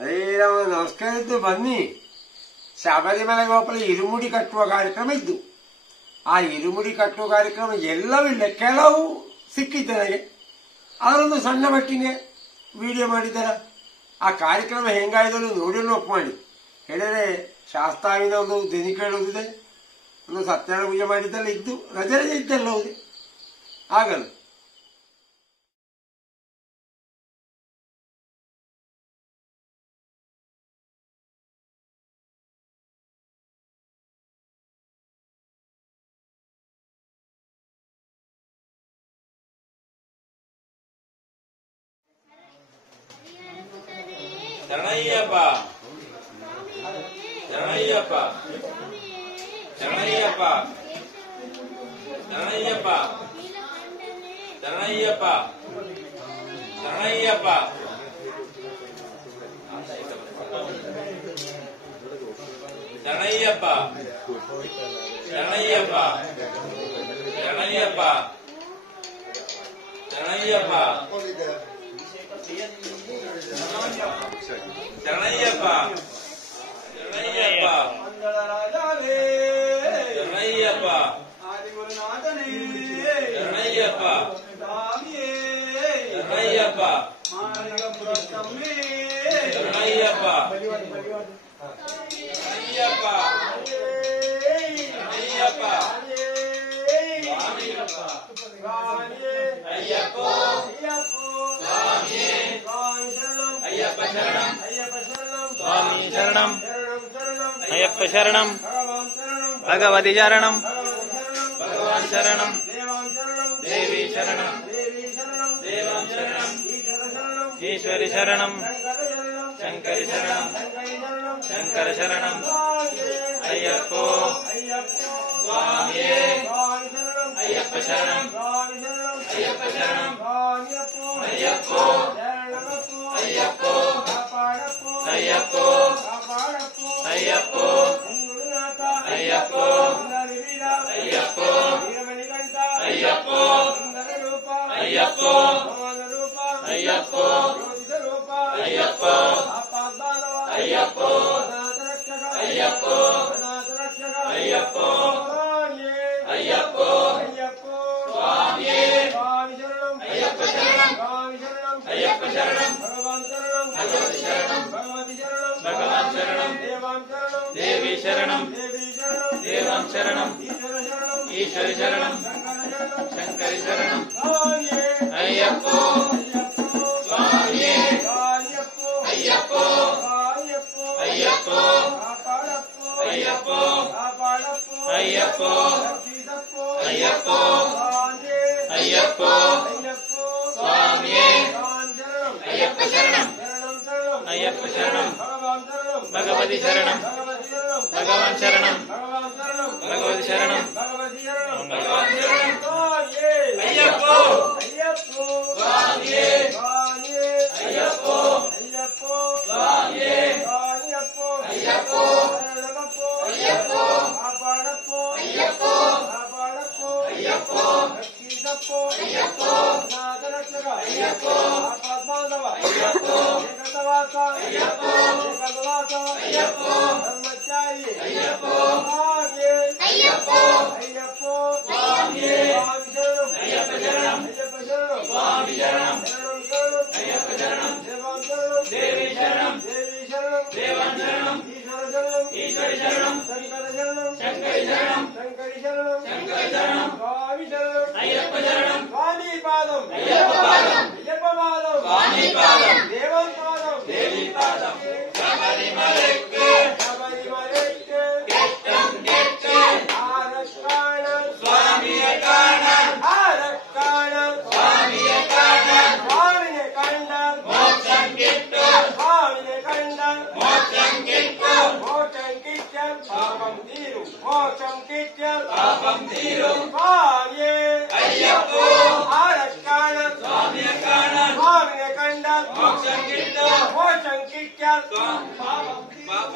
ಅದೇ ನಾವು ನಮಸ್ಕಾರ ಇದ್ದು ಬನ್ನಿ. ಶಬರಿಮಲೆ ಗೋಪುರ ಇರುಮುಡಿ ಕಟ್ಟುವ ಕಾರ್ಯಕ್ರಮ ಇದ್ದು, ಆ ಇರುಮುಡಿ ಕಟ್ಟುವ ಕಾರ್ಯಕ್ರಮ ಎಲ್ಲವಿಲ್ಲ, ಕೆಲವು ಸಿಕ್ಕಿತ್ತು ನನಗೆ. ಅದರೊಂದು ಸಣ್ಣ ಮಟ್ಟಿಗೆ ವಿಡಿಯೋ ಮಾಡಿದ್ದಾರ. ಆ ಕಾರ್ಯಕ್ರಮ ಹೆಂಗಾಯ್ತು ನೋಡಿ ಒಪ್ಪು ಮಾಡಿ ಹೇಳಿದ್ರೆ ಶಾಸ್ತ್ರಾವಿನ ಒಂದು ದಿನ ಕೇಳುವುದಿದೆ, ಒಂದು ಸತ್ಯನಾರಾಯಣ ಪೂಜೆ ಮಾಡಿದ್ದೆಲ್ಲ ಇದ್ದು, ರಜೆ ಇದ್ದೆಲ್ಲ ಹೌದು ಆಗಲ್ಲ. ಶರಣಯ್ಯಪ್ಪ ಶರಣಯ್ಯಪ್ಪ ಶರಣಯ್ಯಪ್ಪ ಶರಣಯ್ಯಪ್ಪ ಶರಣಯ್ಯಪ್ಪ ಶರಣಯ್ಯಪ್ಪ ಶರಣಯ್ಯಪ್ಪ ಶರಣಯ್ಯಪ್ಪ ಶರಣಯ್ಯಪ್ಪ ಶರಣಯ್ಯಪ್ಪ ಶರಣಯ್ಯಪ್ಪ ಶರಣಯ್ಯಪ್ಪ ಮಂಗಳರಾಜನೇ ಶರಣಯ್ಯಪ್ಪ ಆದಿಗುರುನಾಥನೇ ಶರಣಯ್ಯಪ್ಪ ಸ್ವಾಮಿಯೇ ಶರಣಯ್ಯಪ್ಪ ಮಾನವಪುರತ್ತಮ್ಮೇ ಶರಣಯ್ಯಪ್ಪ ಶರಣಯ್ಯಪ್ಪ ಶರಣಯ್ಯಪ್ಪ ಸ್ವಾಮಿಯೇ ಅಯ್ಯಪ್ಪ ಸ್ವಾಮಿಯೇ ಅಯ್ಯಪ್ಪ ಶರಣಂ స్వామి శరణం అయ్యప్ప శరణం భగవతి శరణం భగవాన్ శరణం దేవి శరణం దేవం శరణం ఈశ్వరి శరణం శంకరి శరణం శంకర శరణం అయ్యప్పో స్వామియే అయ్యప్ప శరణం అయ్యప్ప శరణం అయ్యప్పో అయ్యప్పో అయ్యప్పో అయ్యప్పో అయ్యప్పో అయ్యప్పో అయ్యప్పో అయ్యప్పో అయ్యప్పో అయ్యప్పో అయ్యప్పో అయ్యప్పో అయ్యప్పో అయ్యప్పో స్వామియే అయ్యప్ప శరణం అయ్యప్ప శరణం భగవతి శరణం భగవాన్ శరణం దేవి శరణం దేవం శరణం ఈశ్వరి శరణం శంకరి శరణం అయ్యప్పో స్వామియే అయ్యప్పో అయ్యప్పో అయ్యప్పో అయ్యప్పో అయ్యప్పో అయ్యప్పో స్వామియే అయ్యప్ప శరణం అయ్యప్ప శరణం భగవతి శరణం భగవాన్ శరణం భగవతి శరణం భగవాన్ శరణం అయ్యప్పో స్వామియే అయ్యప్పో స్వామియే అయ్యప్పో అయ్యప్పో అయ్యప్పో అయ్యప్పో అయ్యప్పో అయ్యప్పో అయ్యప్పో అయ్యప్పో అయ్యప్పో బ్రహ్మచారి అయ్యప్పో అయ్యప్పో అయ్యప్పో స్వామియే అయ్యప్ప శరణం స్వామి శరణం అయ్యప్ప శరణం దేవి శరణం దేవం శరణం ఈశ్వరి శరణం శంకరి శరణం శంకరి శరణం అయ్యప్ప శరణం స్వామి పాదం అయ్యప్ప పాదం అయ్యప్ప పాదం స్వామి పాదం దేవం పాదం దేవి పాదం శబరిమలైకి శబరిమలైకి కెట్టం కెట్టే ఆరక్షణ స్వామియే కాణ ఆరక్షణ స్వామియే కాణ స్వామియే కండ మోక్షం కిట్టు స్వామియే కండ మోక్షం కిట్టు మోక్షం కిట్టు పాపం తీరు మోక్షం కిట్టు పాపం తీరు స్వామియే అయ్యప్పో ఆరక్షణ స్వామియే కాణ స్వామియే కండ మోక్షం కిట్టు మోక్షం కిట్టు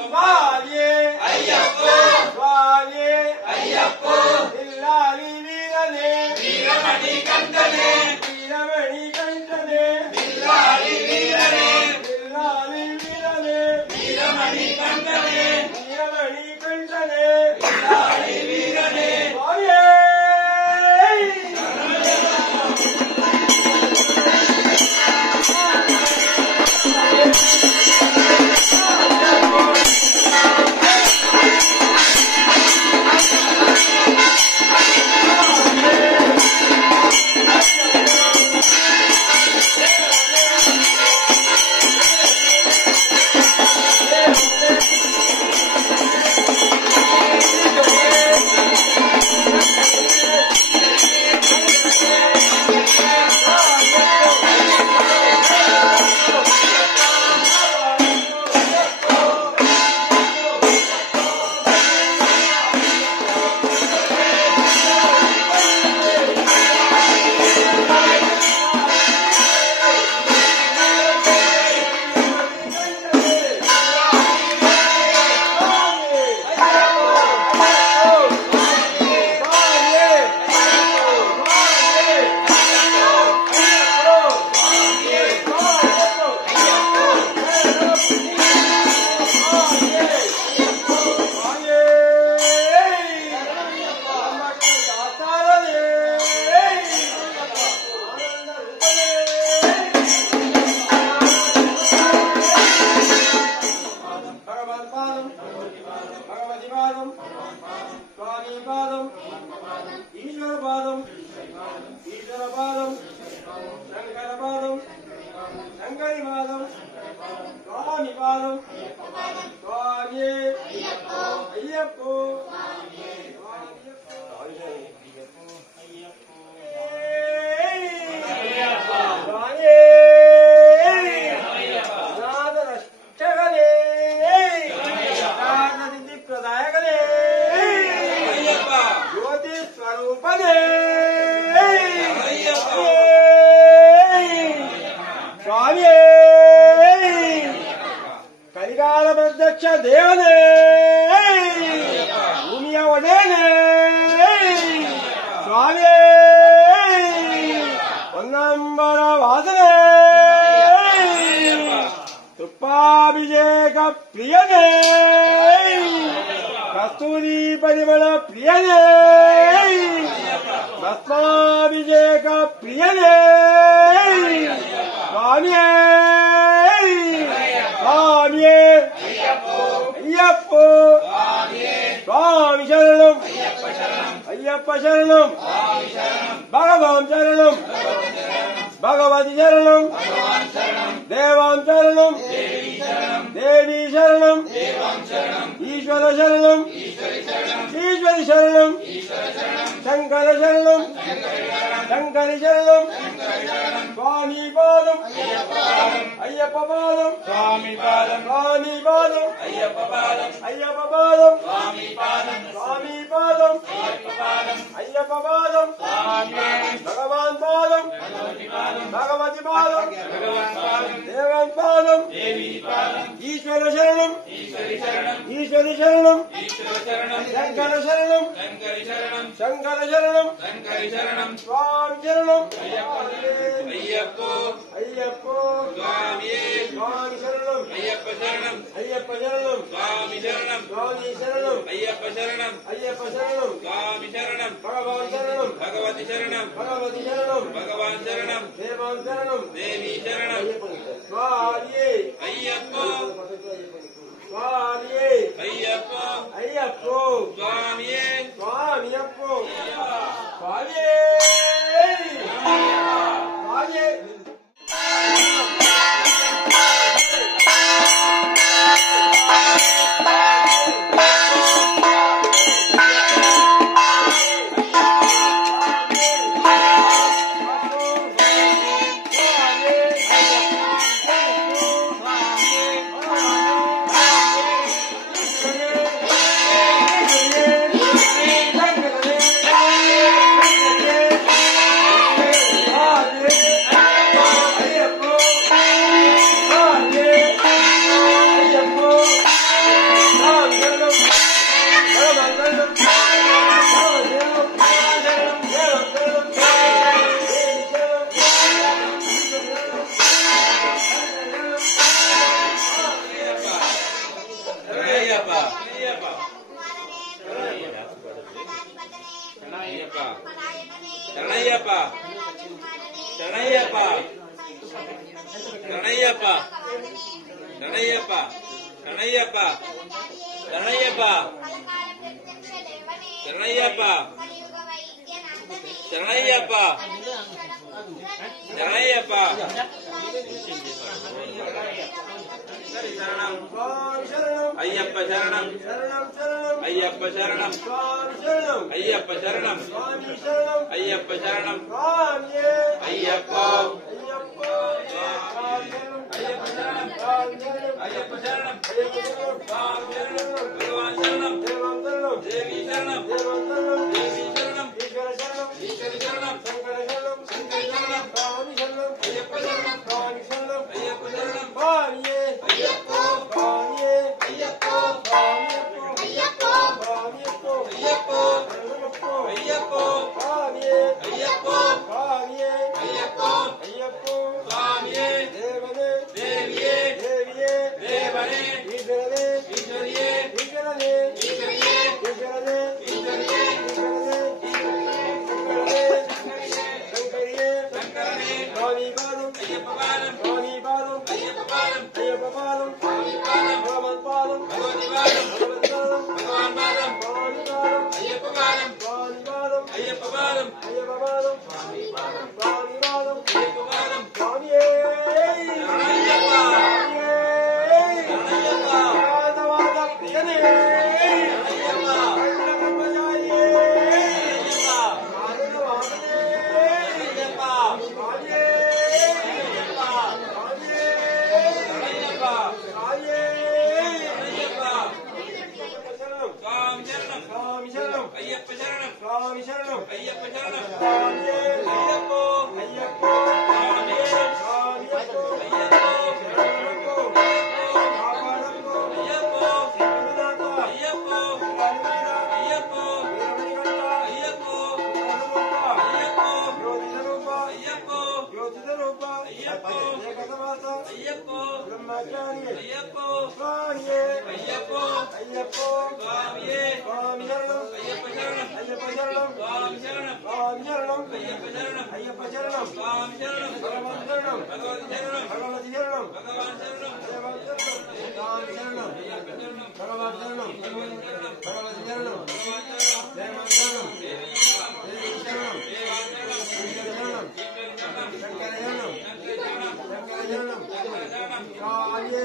స్వామియే అయ్యప్పో స్వామియే అయ్యప్పో ఇల్లాలి వీరనే వీరమణి కంఠనే వీరమణి కంఠనే ఇల్లాలి వీరనే ఇల్లాలి వీరనే శంకరపాదం శంకరి పాదం స్వామి పాదం స్వామి అయ్యప్పో కలికాల ప్రత్యక్ష దేవనే భూమి అవడేనే స్వామి పొన్నంబర వాసనే తుప్పాభిషేక ప్రియనే కస్తూరి పరిమళ ప్రియనే భస్మాభిషేక ప్రియనే స్వామి స్వామి అయ్యప్పో స్వామి శరణం అయ్యప్ప శరణం భగవాన్ శరణం భగవతి శరణం దేవాం శరణం దేవీ శరణం ఈశ్వర శరణం ఈశ్వరి శరణం శంకర శరణం శంకరి శరణం స్వామి పాదం అయ్యప్ప పాదం స్వామి పాదం స్వామి పాదం అయ్యప్ప పాదం అయ్యప్ప పాదం స్వామి పాదం స్వామి పాదం అయ్యప్ప పాదం అయ్యప్ప పాదం భగవాన్ పాదం భగవతి పాదం భగవాన్ పాదం దేవన్ పాదం దేవి పాదం ఈశ్వర శరణం ఈశ్వరి శరణం ఈశ్వరి శరణం ఈశ్వర శరణం శంకర శరణం శంకరి శరణం శంకర శరణం శంకరి శరణం స్వామి శరణం అయ్యప్పో అయ్యప్పో స్వామియే స్వామి శరణం అయ్యప్ప శరణం అయ్యప్ప శరణం స్వామి శరణం స్వామి శరణం అయ్యప్ప శరణం అయ్యప్ప శరణం స్వామి శరణం భగవాన్ శరణం భగవతి శరణం భగవతి శరణం భగవాన్ శరణం దేవాన్ శరణం దేవి శరణం స్వామి అయ్యప్పో స్వామి అయ్యప్పో అయ్యప్పో స్వామియే స్వామి అప్పో స్వామి స్వామి శరణయ్యప్ప శరణయ్యప్ప శరణయ్యప్ప శరణయ్యప్ప శరణయ్యప్ప శరణయ్యప్ప శరణయ్యప్ప శరణయ్యప్ప శరణయ్యప్ప శరణం అయ్యప్ప శరణం అయ్యప్ప శరణం అయ్యప్ప శరణం అయ్యప్ప శరణం అయ్యప్ప అయ్యప్ప శరణం భగవాన్ శరణం దేవి శరణం దేవి శరణం ఈశ్వరి శరణం శంకరి శరణం అయ్యప్ప శరణం అయ్యప్ప శరణం అయ్యప్ప అయ్యప్ప అయ్యప్ప అయ్యప్ప అయ్యప్ప అయ్యప్ప అయ్యప్ప స్వామియే దేవియే దేవనే ఈశ్వరియే ఈశ్వరియే ఈశ్వరియే శంకరనే అయ్యప్ప పాదం అయ్యప్ప పాదం భగవాన్ పాదం భగవాన్ పాదం అయ్యప్ప పాదం అయ్యప్ప పాదం అయ్యప్ప పాదం స్వామియే అయ్యప్ప శరణం స్వామి శరణం స్వామి శరణం అయ్యప్ప శరణం స్వామి శరణం అయ్యప్ప శరణం స్వామియే అయ్యప్పో అయ్యప్పో స్వామి స్వామియప్పో అయ్యప్పో శరణమప్పో కాపాడప్పో అయ్యప్పో శ్రీనాథ అయ్యప్పో శ్రీరామీర అయ్యప్పో వీరమణికంఠ అయ్యప్పో జ్ఞానరూప అయ్యప్పో జ్యోతిస్వరూప అయ్యప్పో జ్యోతిస్వరూప అయ్యప్పో ఏకసమాస అయ్యప్పో బ్రహ్మచారి అయ్యప్పో స్వామియే అయ్యప్పో అయ్యప్పో స్వామియే స్వామి శరణం అయ్యప్ప శరణం అయ్యప్ప శరణం స్వామి శరణం స్వామి శరణం అయ్యప్ప శరణం అయ్యప్ప శరణం స్వామి శరణం భగవాన్ శరణం భగవతి శరణం భగవతి శరణం భగవాన్ శరణం భగవాన్ శరణం స్వామి శరణం భగవాన్ శరణం భగవతి శరణం దేవాన్ శరణం దేవి శరణం ఈశ్వర శరణం శంకర శరణం శంకర శరణం స్వామియే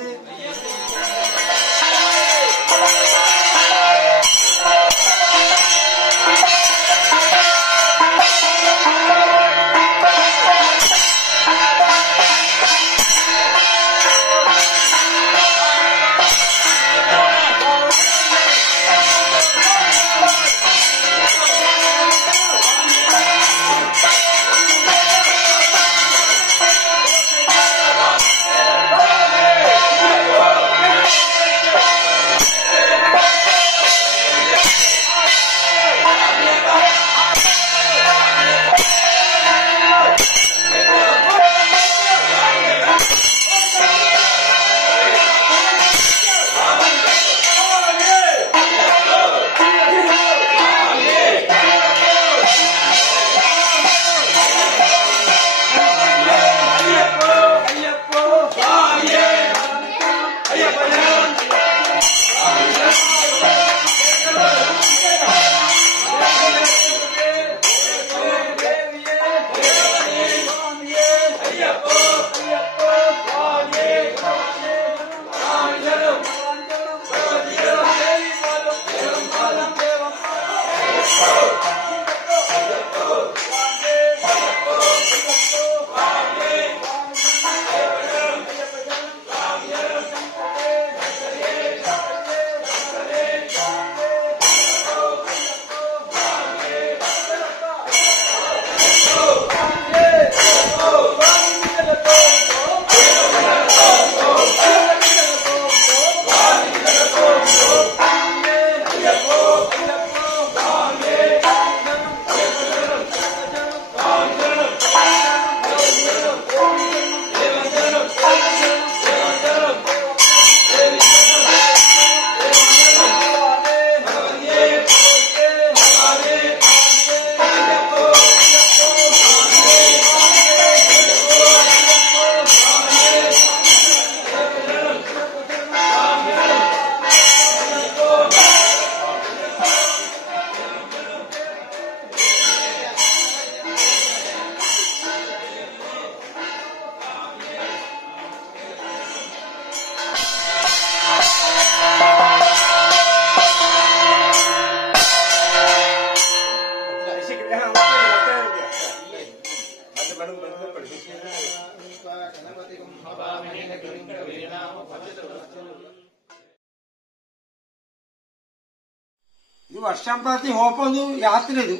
ಇದು ವರ್ಷ ಪ್ರತಿ ಹೋಗೋದು ಯಾತ್ರೆ ಇದು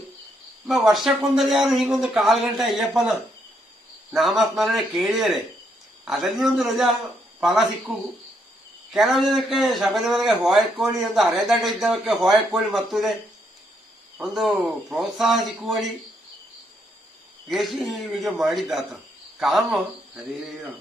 ವರ್ಷಕ್ಕೊಂದು ಯಾರು ಹೀಗೊಂದು ಕಾಲು ಗಂಟೆ ಅಯ್ಯಪ್ಪನ ನಾಮಸ್ಮರಣೆ ಕೇಳಿದರೆ ಅದರಲ್ಲಿ ಒಂದು ರಜಾ ಫಲ ಸಿಕ್ಕು. ಕೆಲವು ದಿನಕ್ಕೆ ಶಬರಿಮಲೆಗೆ ಹೋಯಕ್ಕೋಳಿ ಒಂದು ಅರೆದಡ್ಡ ಇದ್ದವಕ್ಕೆ ಹೋಯಕ್ಕೋಳಿ ಮತ್ತುದೇ ಒಂದು ಪ್ರೋತ್ಸಾಹ ಸಿಕ್ಕುವಳಿ ಗೆಸಿ ವಿಡಿಯೋ ಮಾಡಿದ್ದಾತ ಕಾಮ ಹರೇ ರಾಮ.